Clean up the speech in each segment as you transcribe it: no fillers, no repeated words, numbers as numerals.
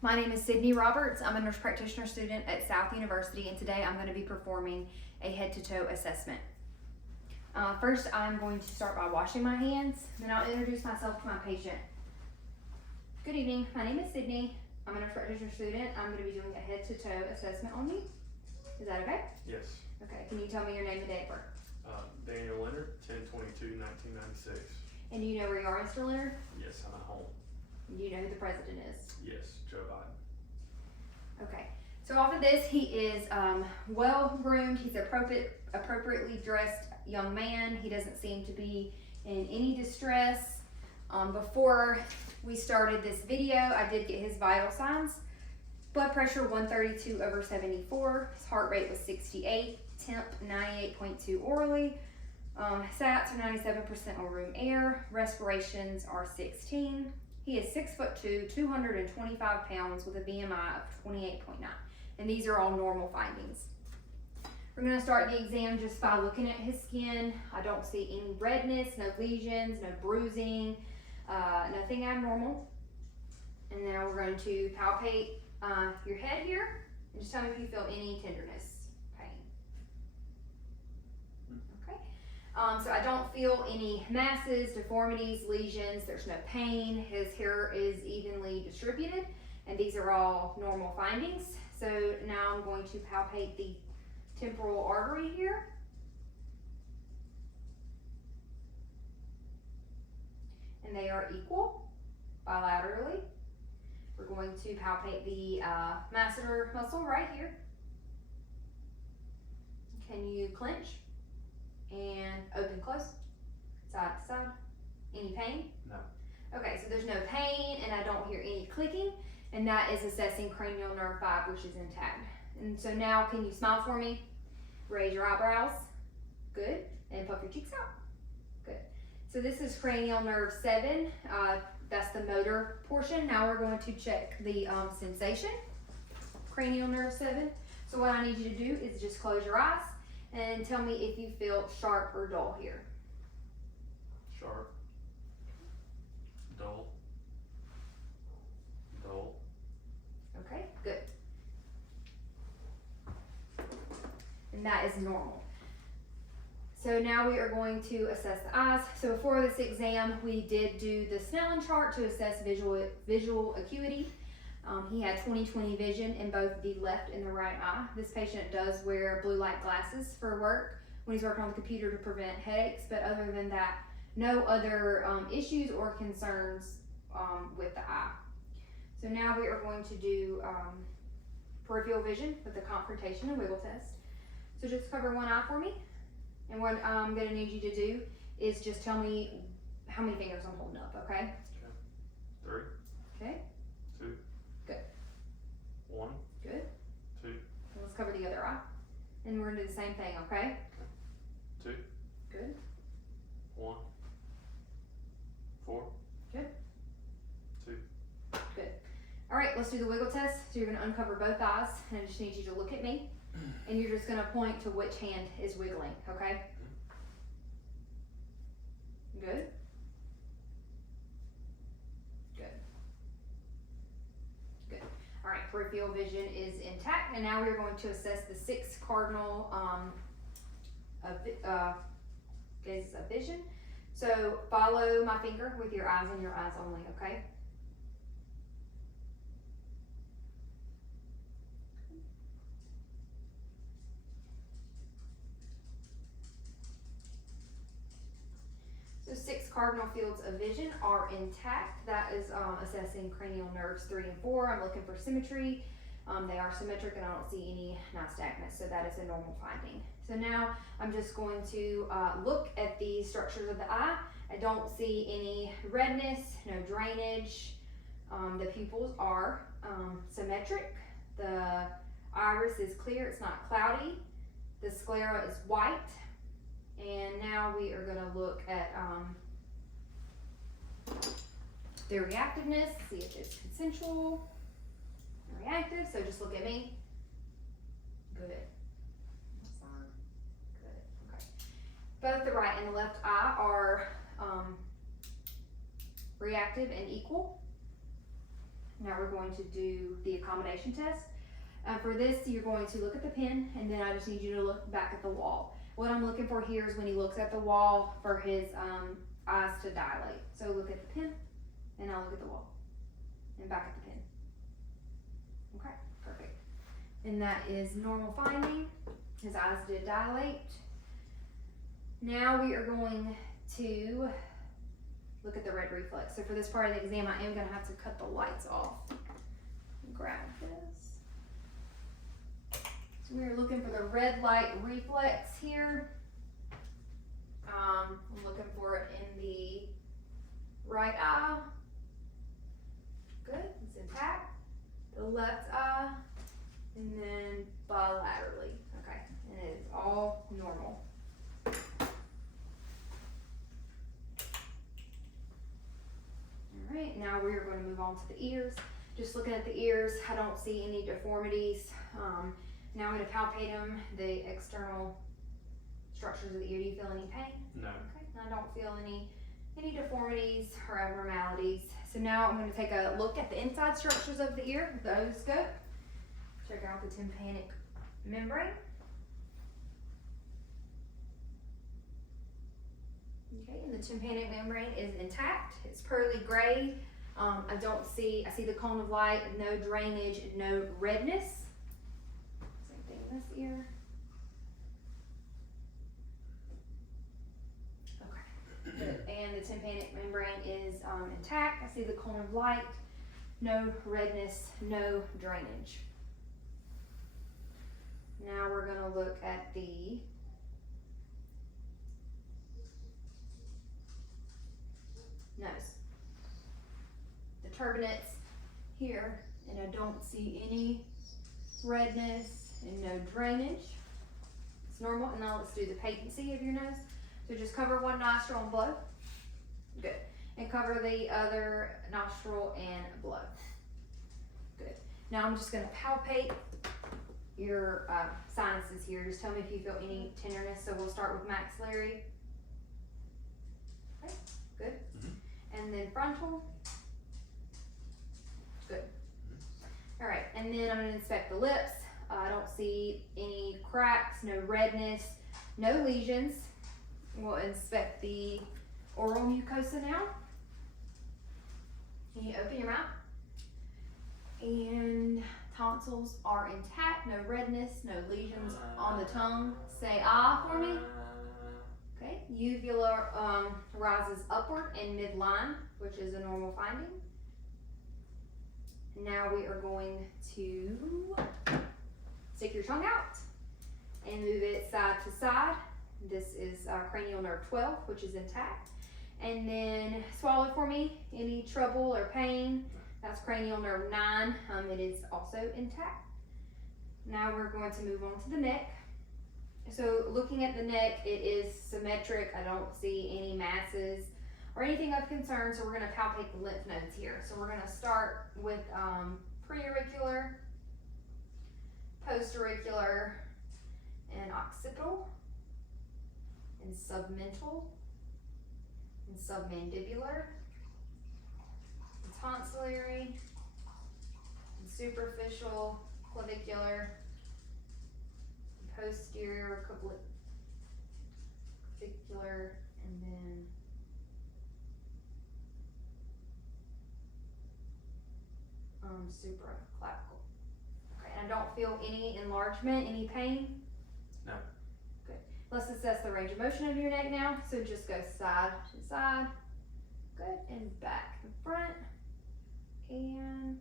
My name is Sydney Roberts. I'm a nurse practitioner student at South University, and today I'm going to be performing a head-to-toe assessment. First, I'm going to start by washing my hands, then I'll introduce myself to my patient. Good evening, my name is Sydney. I'm a nurse practitioner student. I'm going to be doing a head-to-toe assessment on you. Is that okay? Yes. Okay, can you tell me your name and date of birth? Daniel Leonard, 10/22/1996. And do you know where you are, Mr. Leonard? Yes, I'm at home. Do you know who the president is? Yes, Joe Biden. Okay, so off of this, he is well groomed. He's appropriately dressed young man. He doesn't seem to be in any distress. Before we started this video, I did get his vital signs. Blood pressure 132/74. His heart rate was 68. Temp 98.2 orally. SATs are 97% on room air. Respirations are 16. He is 6'2", 225 pounds with a BMI of 28.9. And these are all normal findings. We're going to start the exam just by looking at his skin. I don't see any redness, no lesions, no bruising, nothing abnormal. And now we're going to palpate your head here. And just tell me if you feel any tenderness, pain. Okay. So I don't feel any masses, deformities, lesions. There's no pain. His hair is evenly distributed, and these are all normal findings. So now I'm going to palpate the temporal artery here. And they are equal bilaterally. We're going to palpate the masseter muscle right here. Can you clench and open close, side to side? Any pain? No. Okay, so there's no pain and I don't hear any clicking, and that is assessing cranial nerve 5, which is intact. And so now can you smile for me? Raise your eyebrows. Good. And puff your cheeks out. Good. So this is cranial nerve 7. That's the motor portion. Now we're going to check the sensation. Cranial nerve 7. So what I need you to do is just close your eyes and tell me if you feel sharp or dull here. Sharp. Dull. Dull. Okay, good. And that is normal. So now we are going to assess the eyes. So before this exam, we did do the Snellen chart to assess visual acuity. He had 20/20 vision in both the left and the right eye. This patient does wear blue light glasses for work when he's working on the computer to prevent headaches, but other than that, no other issues or concerns with the eye. So now we are going to do peripheral vision with the confrontation and wiggle test. So just cover one eye for me. And what I'm going to need you to do is just tell me how many fingers I'm holding up, okay? Okay. 3. Okay. 2. Good. 1. Good. 2. And let's cover the other eye. And we're going to do the same thing, okay? 2. Good. 1. 4. Good. 2. Good. All right, let's do the wiggle test. So you're going to uncover both eyes, and I just need you to look at me. And you're just going to point to which hand is wiggling, okay? Good. Good. Good. All right, peripheral vision is intact, and now we're going to assess the 6 cardinal phases of vision. So follow my finger with your eyes and your eyes only, okay? So 6 cardinal fields of vision are intact. That is assessing cranial nerves 3 and 4. I'm looking for symmetry. They are symmetric and I don't see any nystagmus, so that is a normal finding. So now I'm just going to look at the structures of the eye. I don't see any redness, no drainage. The pupils are symmetric. The iris is clear, it's not cloudy. The sclera is white. And now we are going to look at their reactiveness, see if it's consensual, reactive. So just look at me. Good. Good. Okay. Both the right and the left eye are reactive and equal. Now we're going to do the accommodation test. For this, you're going to look at the pen, and then I just need you to look back at the wall. What I'm looking for here is when he looks at the wall for his eyes to dilate. So look at the pen, and I'll look at the wall, and back at the pen. Okay, perfect. And that is normal finding. His eyes did dilate. Now we are going to look at the red reflex. So for this part of the exam, I am going to have to cut the lights off. Grab this. So we are looking for the red light reflex here. I'm looking for it in the right eye. Good, it's intact. The left eye, and then bilaterally. Okay, and it is all normal. Alright, now we are going to move on to the ears. Just looking at the ears, I don't see any deformities. Now I'm going to palpate them, the external structures of the ear. Do you feel any pain? No. Okay, I don't feel any deformities or abnormalities. So now I'm going to take a look at the inside structures of the ear with the otoscope. Check out the tympanic membrane. Okay, and the tympanic membrane is intact. It's pearly gray. I see the cone of light, no drainage, no redness. Same thing in this ear. Okay, good. And the tympanic membrane is intact. I see the cone of light, no redness, no drainage. Now we're going to look at the nose. The turbinates here, and I don't see any redness and no drainage. It's normal. And now let's do the patency of your nose. So just cover one nostril and blow. Good. And cover the other nostril and blow. Good. Now I'm just going to palpate your sinuses here. Just tell me if you feel any tenderness. So we'll start with maxillary. Okay, good. And then frontal. Good. All right, and then I'm going to inspect the lips. I don't see any cracks, no redness, no lesions. We'll inspect the oral mucosa now. Can you open your mouth? And tonsils are intact, no redness, no lesions on the tongue. Say ah for me. Okay, uvula rises upward in midline, which is a normal finding. Now we are going to stick your tongue out and move it side to side. This is cranial nerve 12, which is intact. And then swallow for me. Any trouble or pain? That's cranial nerve 9. It is also intact. Now we're going to move on to the neck. So looking at the neck, it is symmetric. I don't see any masses or anything of concern. So we're going to palpate the lymph nodes here. So we're going to start with preauricular, postauricular, and occipital, and submental, and submandibular, and tonsillary, and superficial, clavicular, and posterior clavicular, and then supraclavicle. Okay, and I don't feel any enlargement, any pain? No. Good. Let's assess the range of motion of your neck now. So just go side to side. Good. And back to front. And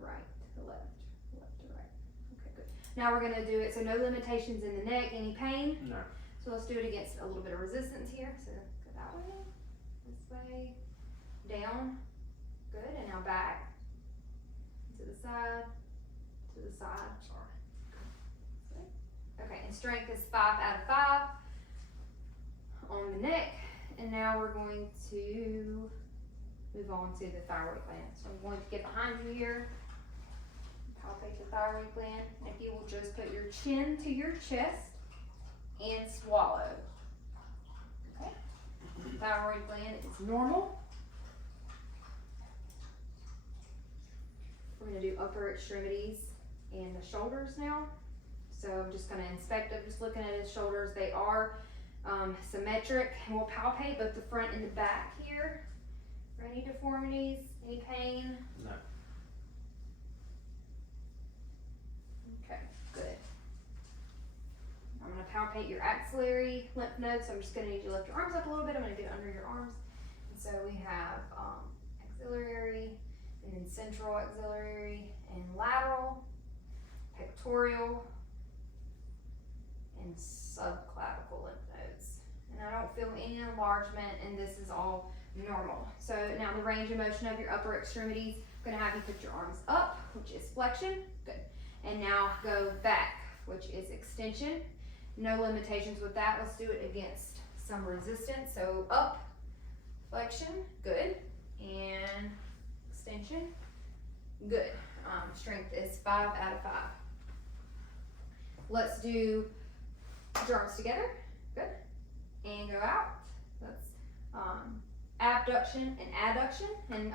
right to left. Left to right. Okay, good. Now we're going to do it. So no limitations in the neck. Any pain? No. So let's do it against a little bit of resistance here. So go that way. This way. Down. Good. And now back. To the side. To the side. Sorry. Okay, and strength is 5 out of 5 on the neck. And now we're going to move on to the thyroid gland. So I'm going to get behind you here, palpate the thyroid gland. And if you will just put your chin to your chest and swallow. Okay, thyroid gland is normal. do upper extremities and the shoulders now. So I'm just gonna inspect it, just looking at his shoulders. They are symmetric, and we'll palpate both the front and the back here. For any deformities, any pain? No. Okay, good. I'm gonna palpate your axillary lymph nodes. So I'm just gonna need you to lift your arms up a little bit. I'm gonna get under your arms. And so we have axillary, and then central axillary, and lateral, pectoral, and subclavicle lymph nodes. And I don't feel any enlargement, and this is all normal. So now the range of motion of your upper extremities, I'm gonna have you put your arms up, which is flexion, good. And now go back, which is extension. No limitations with that. Let's do it against some resistance. So up, flexion, good. And extension, good. Strength is 5 out of 5. Let's do your arms together, good. And go out. That's abduction and adduction, and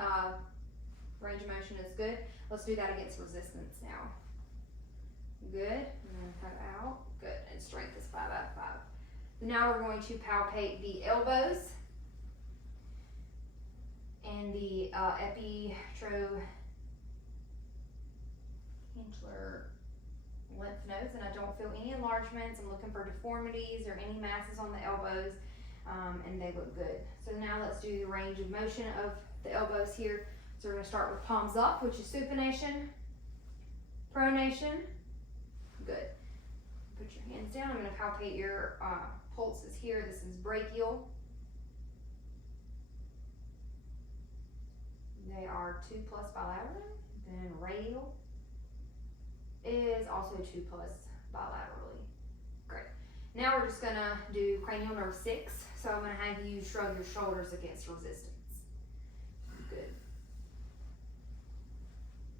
range of motion is good. Let's do that against resistance now. Good, and then cut out, good, and strength is 5 out of 5. Now we're going to palpate the elbows and the epitropingular lymph nodes, and I don't feel any enlargements. I'm looking for deformities or any masses on the elbows, and they look good. So now let's do the range of motion of the elbows here. So we're gonna start with palms up, which is supination, pronation, good. Put your hands down. I'm gonna palpate your pulses here. This is brachial. They are 2+ bilaterally. Then radial is also 2+ bilaterally. Great. Now we're just gonna do cranial nerve 6. So I'm gonna have you shrug your shoulders against resistance. Good.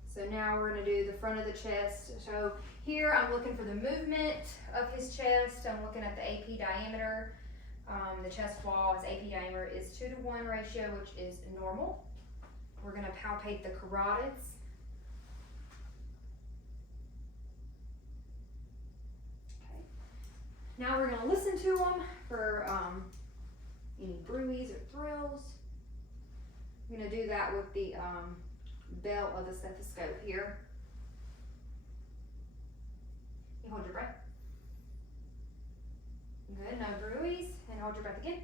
So now we're gonna do the front of the chest. So here I'm looking for the movement of his chest. I'm looking at the AP diameter. The chest wall, his AP diameter is 2-to-1 ratio, which is normal. We're gonna palpate the carotids. Okay. Now we're gonna listen to them for any bruise or thrills. I'm gonna do that with the belt of the stethoscope here. You hold your breath. Good, no bruise, and hold your breath again.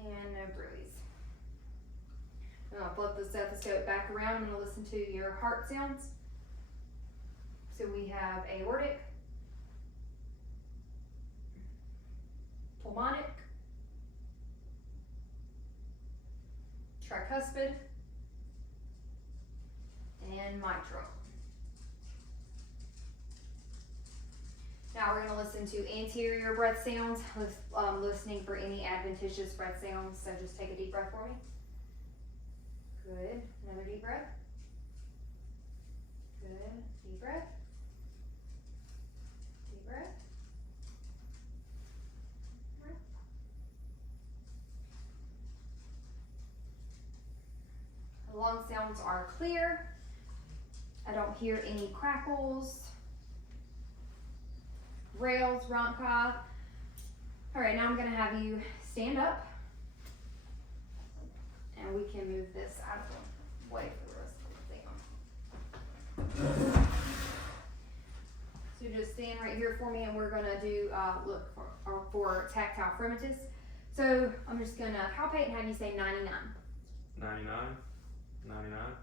And no bruise. And I'll flip the stethoscope back around. I'm gonna listen to your heart sounds. So we have aortic, pulmonic, tricuspid, and mitral. Now we're going to listen to anterior breath sounds, listening for any adventitious breath sounds. So just take a deep breath for me. Good. Another deep breath. Good. Deep breath. Deep breath. Breath. The lung sounds are clear. I don't hear any crackles, rails, rhonchi. All right, now I'm gonna have you stand up, and we can move this out of the way for the rest of the thing. So just stand right here for me, and we're gonna do look for tactile fremitus. So I'm just gonna palpate and have you say 99. 99, 99,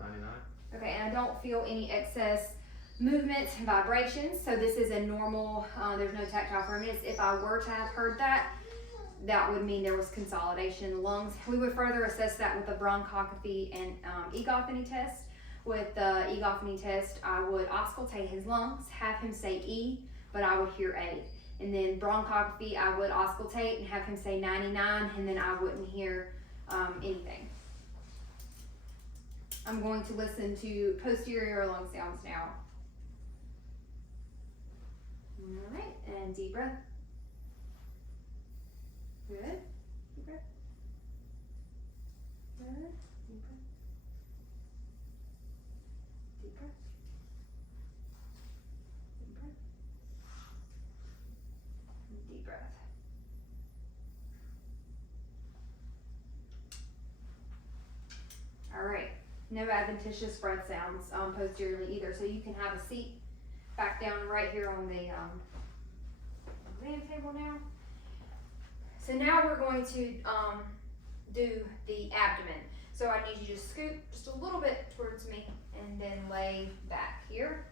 99. Okay, and I don't feel any excess movement and vibrations, so this is a normal, there's no tactile fremitus. If I were to have heard that, that would mean there was consolidation in the lungs. We would further assess that with a bronchoscopy and egophony test. With the egophony test, I would auscultate his lungs, have him say E, but I would hear A. And then bronchoscopy, I would auscultate and have him say 99, and then I wouldn't hear anything. I'm going to listen to posterior lung sounds now. All right, and deep breath. Good. Deep breath. Good. Deep breath. Deep breath. Deep breath. Deep breath. All right. No adventitious breath sounds posteriorly either. So you can have a seat back down right here on the exam table now. So now we're going to do the abdomen. So I need you to scoot just a little bit towards me and then lay back here.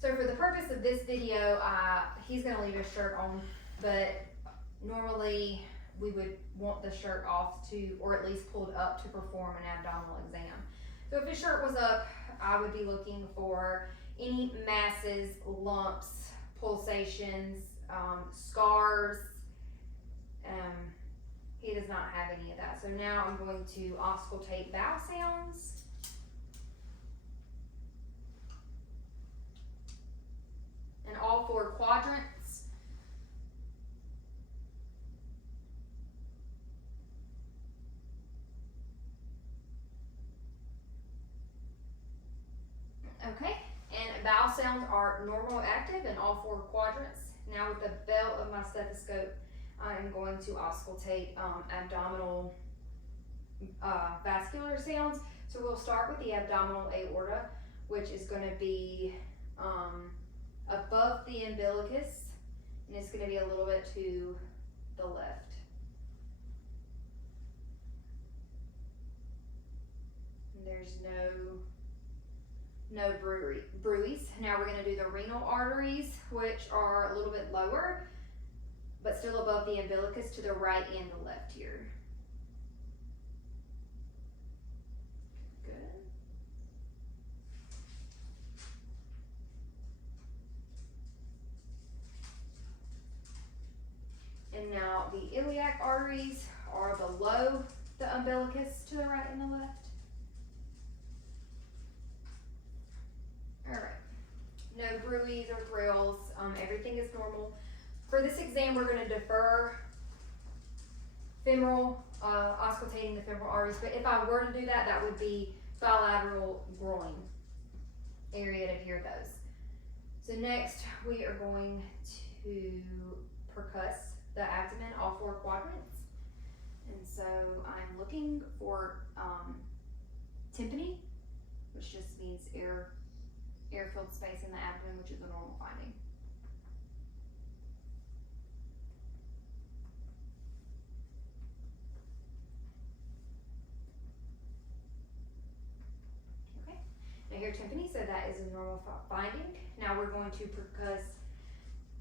So for the purpose of this video, he's gonna leave his shirt on, but normally we would want the shirt off to, or at least pulled up to perform an abdominal exam. So if his shirt was up, I would be looking for any masses, lumps, pulsations, scars. He does not have any of that. So now I'm going to auscultate vowel sounds. And all 4 quadrants. Okay, and vowel sounds are normal, active in all 4 quadrants. Now with the bell of my stethoscope, I'm going to auscultate abdominal vascular sounds. So we'll start with the abdominal aorta, which is going to be above the umbilicus, and it's going to be a little bit to the left. And there's no bruits. Now we're going to do the renal arteries, which are a little bit lower, but still above the umbilicus to the right and the left here. Good. And now the iliac arteries are below the umbilicus to the right and the left. All right. No bruits or thrills. Everything is normal. For this exam, we're going to defer femoral, auscultating the femoral arteries. But if I were to do that, that would be bilateral groin area to hear those. So next, we are going to percuss the abdomen, all 4 quadrants. And so I'm looking for tympany, which just means air-filled space in the abdomen, which is a normal finding. Okay, now here tympany, so that is a normal finding. Now we're going to percuss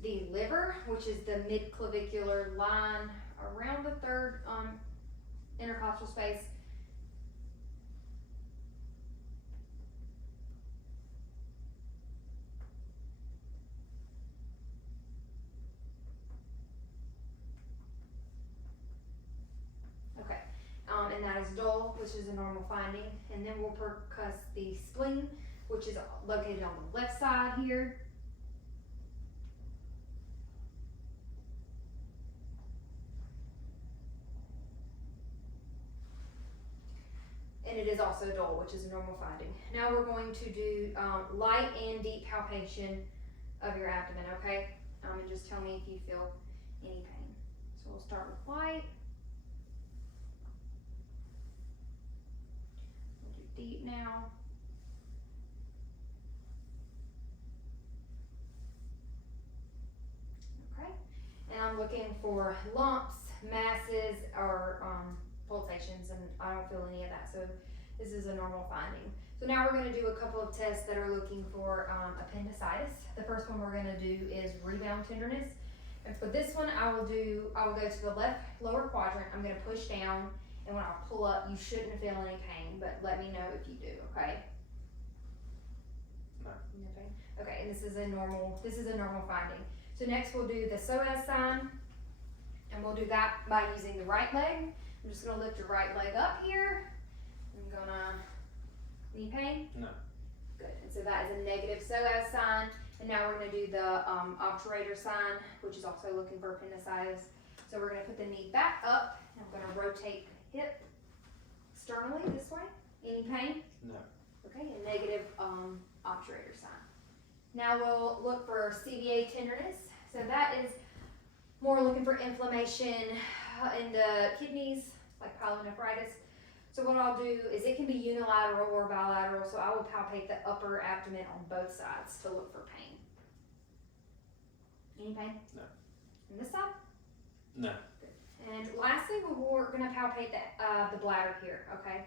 the liver, which is the mid-clavicular line around the 3rd intercostal space. And that is dull, which is a normal finding. And then we'll percuss the spleen, which is located on the left side here. And it is also dull, which is a normal finding. Now we're going to do light and deep palpation of your abdomen, okay? And just tell me if you feel any pain. So we'll start with light. Deep now. Okay, and I'm looking for lumps, masses, or pulsations, and I don't feel any of that, so this is a normal finding. So now we're going to do a couple of tests that are looking for appendicitis. The first one we're going to do is rebound tenderness, and for this one I will go to the left lower quadrant. I'm going to push down. And when I pull up, you shouldn't feel any pain, but let me know if you do, okay? No. No pain? Okay, and this is a normal finding. So next we'll do the psoas sign, and we'll do that by using the right leg. I'm just gonna lift your right leg up here. Any pain? No. Good, and so that is a negative psoas sign. And now we're gonna do the obturator sign, which is also looking for appendicitis. So we're gonna put the knee back up, and I'm gonna rotate hip externally this way. Any pain? No. Okay, a negative obturator sign. Now we'll look for CVA tenderness. So that is more looking for inflammation in the kidneys, like pyelonephritis. So what I'll do is it can be unilateral or bilateral, so I will palpate the upper abdomen on both sides to look for pain. Any pain? No. On this side? No. Good. And lastly, we're gonna palpate the bladder here, okay?